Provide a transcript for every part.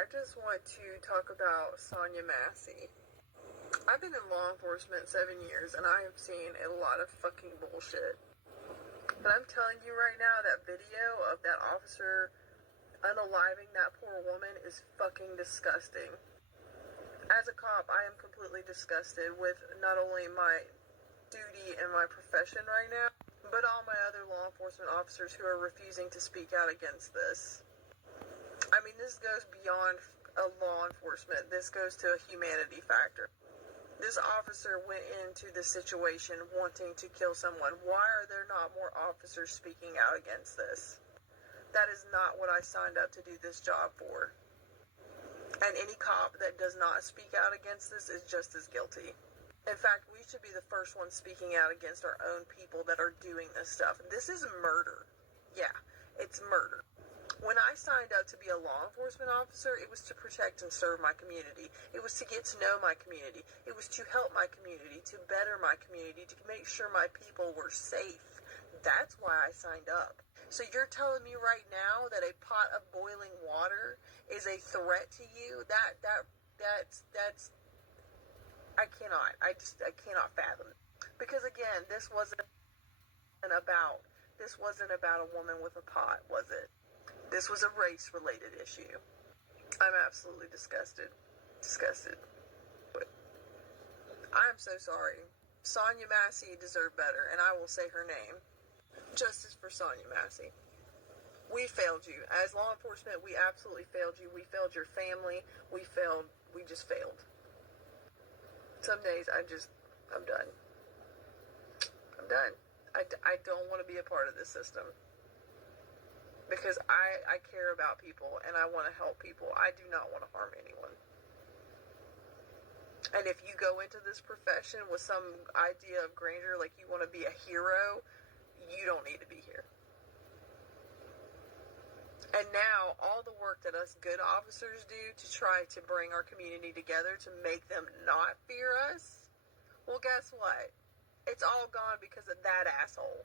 I just want to talk about Sonya Massey. I've been in law enforcement 7 years, and I have seen a lot of fucking bullshit. But I'm telling you right now, that video of that officer unaliving that poor woman is fucking disgusting. As a cop, I am completely disgusted with not only my duty and my profession right now, but all my other law enforcement officers who are refusing to speak out against this. I mean, this goes beyond law enforcement. This goes to a humanity factor. This officer went into this situation wanting to kill someone. Why are there not more officers speaking out against this? That is not what I signed up to do this job for. And any cop that does not speak out against this is just as guilty. In fact, we should be the first ones speaking out against our own people that are doing this stuff. This is murder. Yeah, it's murder. When I signed up to be a law enforcement officer, it was to protect and serve my community. It was to get to know my community. It was to help my community, to better my community, to make sure my people were safe. That's why I signed up. So you're telling me right now that a pot of boiling water is a threat to you? That's I cannot fathom it. Because again, this wasn't about a woman with a pot, was it? This was a race-related issue. I'm absolutely disgusted. Disgusted. I'm so sorry. Sonya Massey deserved better, and I will say her name. Justice for Sonya Massey. We failed you. As law enforcement, we absolutely failed you. We failed your family. We just failed. Some days I'm done. I'm done. I don't want to be a part of this system. Because I care about people and I want to help people. I do not want to harm anyone. And if you go into this profession with some idea of grandeur, like you want to be a hero, you don't need to be here. And now, all the work that us good officers do to try to bring our community together, to make them not fear us, well, guess what? It's all gone because of that asshole.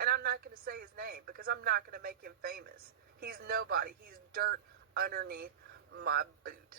And I'm not going to say his name because I'm not going to make him famous. He's nobody. He's dirt underneath my boot.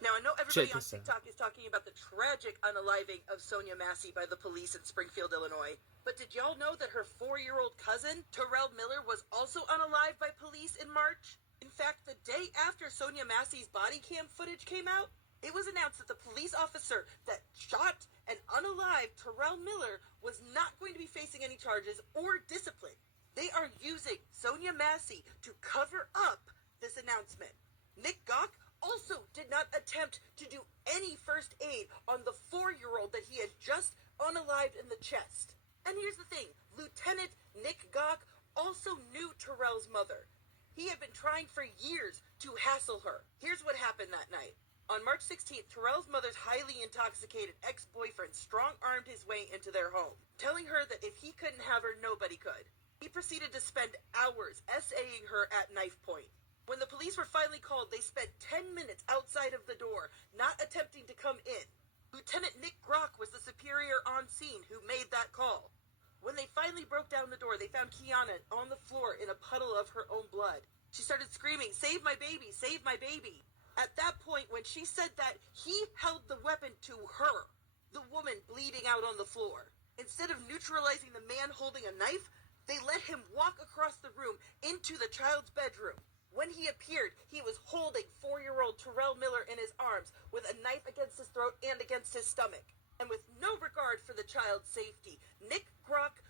Now, I know everybody on TikTok is talking about the tragic unaliving of Sonya Massey by the police in Springfield, Illinois. But did y'all know that her 4-year-old cousin, Terrell Miller, was also unalived by police in March? In fact, the day after Sonya Massey's body cam footage came out, it was announced that the police officer that shot and unalived Terrell Miller was not going to be facing any charges or discipline. They are using Sonya Massey to cover up this announcement. Nick Gawk also did not attempt to do any first aid on the 4-year-old that he had just unalived in the chest. And here's the thing, Lieutenant Nick Gawk also knew Terrell's mother. He had been trying for years to hassle her. Here's what happened that night. On March 16th, Terrell's mother's highly intoxicated ex-boyfriend strong-armed his way into their home, telling her that if he couldn't have her, nobody could. He proceeded to spend hours essaying her at knife point. When the police were finally called, they spent 10 minutes outside of the door, not attempting to come in. Lieutenant Nick Grock was the superior on scene who made that call. When they finally broke down the door, they found Kiana on the floor in a puddle of her own blood. She started screaming, "Save my baby, save my baby." At that point, when she said that, he held the weapon to her, the woman bleeding out on the floor. Instead of neutralizing the man holding a knife, they let him walk across the room into the child's bedroom. When he appeared, he was holding 4-year-old Terrell Miller in his arms with a knife against his throat and against his stomach. And with no regard for the child's safety, Nick Grock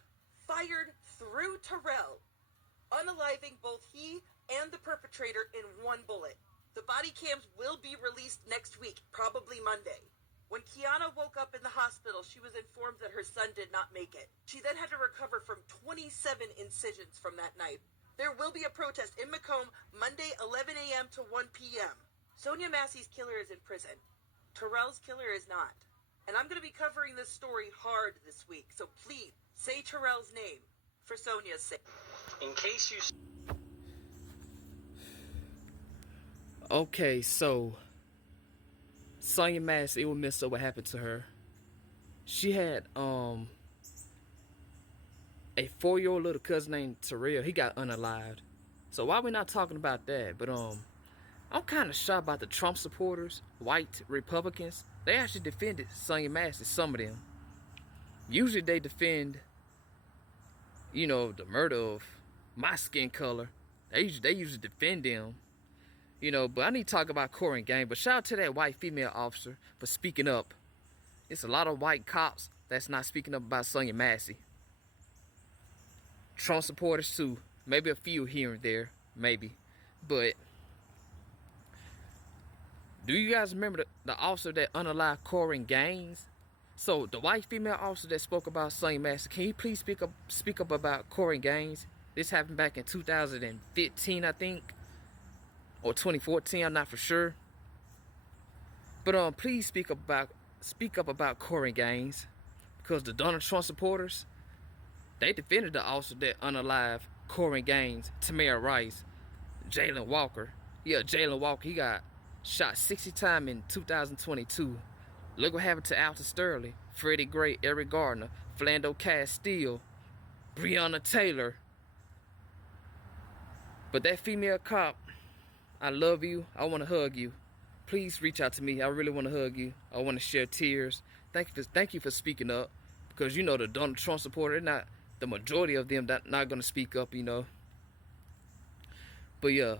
fired through Terrell, unaliving both he and the perpetrator in one bullet. The body cams will be released next week, probably Monday. When Kiana woke up in the hospital, she was informed that her son did not make it. She then had to recover from 27 incisions from that knife. There will be a protest in Macomb Monday, 11 a.m. to 1 p.m. Sonya Massey's killer is in prison. Terrell's killer is not. And I'm going to be covering this story hard this week, so please say Terrell's name for Sonya's sake. In case you... Okay, so Sonya Massey, it was messed up what happened to her. She had a 4-year-old little cousin named Terrell. He got unalived. So why we not talking about that? But I'm kind of shocked about the Trump supporters, white Republicans. They actually defended Sonya Massey, some of them. Usually they defend, you know, the murder of my skin color. They usually defend them. You know, but I need to talk about Corey Gang. But shout out to that white female officer for speaking up. It's a lot of white cops that's not speaking up about Sonya Massey. Trump supporters too. Maybe a few here and there. Maybe. But do you guys remember the officer that unalived Corey Gaines? So the white female officer that spoke about Sonya Massey, can you please speak up about Corey Gaines? This happened back in 2015, I think. Or 2014, I'm not for sure. But please speak up about Corey Gaines, because the Donald Trump supporters, they defended the officer that unalived Corey Gaines, Tamir Rice, Jalen Walker. Yeah, Jalen Walker, he got shot 60 times in 2022. Look what happened to Alton Sterling, Freddie Gray, Eric Gardner, Philando Castile, Breonna Taylor. But that female cop, I love you. I want to hug you. Please reach out to me. I really want to hug you. I want to share tears. Thank you for speaking up. Because, you know, the Donald Trump supporter, not the majority of them that not going to speak up, you know. But yeah,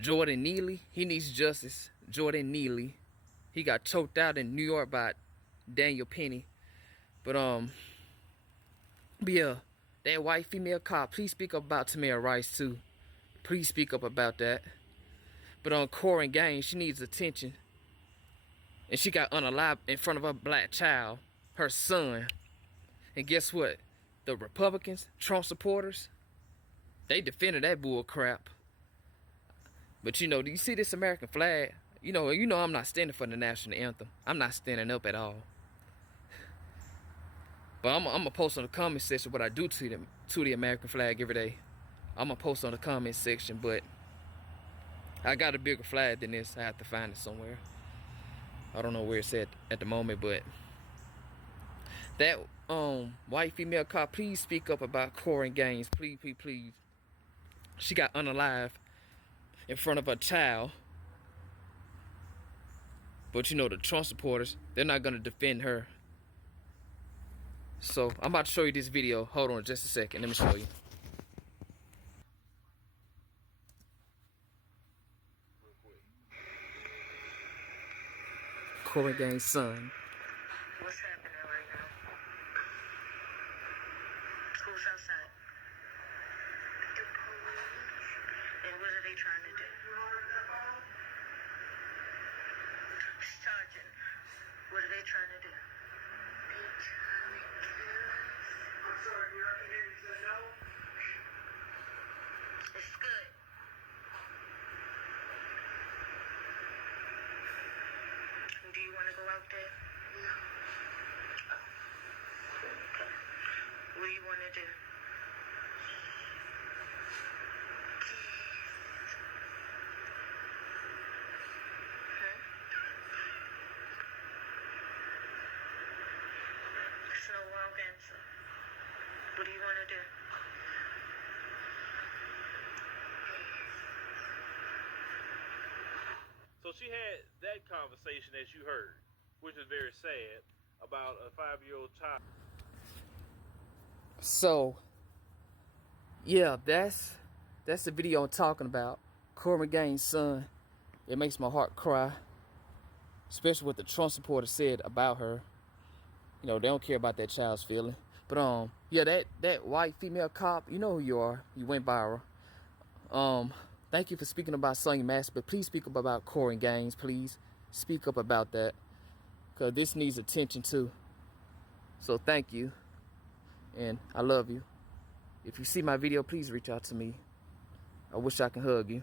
Jordan Neely, he needs justice. Jordan Neely, he got choked out in New York by Daniel Penny. But yeah, that white female cop, please speak up about Tamir Rice too. Please speak up about that. But on Corey Gaines, she needs attention. And she got unalived in front of her black child, her son. And guess what? The Republicans, Trump supporters, they defended that bull crap. But you know, do you see this American flag? You know I'm not standing for the national anthem. I'm not standing up at all. But I'm gonna post on the comment section what I do to the American flag every day. I'm gonna post on the comment section, but I got a bigger flag than this. I have to find it somewhere. I don't know where it's at the moment, but that white female cop, please speak up about Corey Gaines. Please, please, please. She got unalived in front of her child. But you know, the Trump supporters, they're not gonna defend her. So I'm about to show you this video. Hold on just a second. Let me show you. Corey Gaines' son. What's happening right now? Who's outside? The police. And what are they trying to do? Sergeant, what are they trying to do? They're trying to kill us. I'm sorry, you're not going to hear me say no? It's good. Do you want to go out there? No. Okay. What do you want to do? It's no wrong answer. What do you want to do? So she had that conversation that you heard, which is very sad, about a 5-year-old child. So yeah, that's the video I'm talking about. Corey Gaines' son. It makes my heart cry, especially what the Trump supporters said about her. You know, they don't care about that child's feeling. But yeah, that white female cop, you know who you are. You went viral. Thank you for speaking about Sonya Massey, but please speak up about Corey Gaines. Please speak up about that, because this needs attention too. So thank you, and I love you. If you see my video, please reach out to me. I wish I could hug you.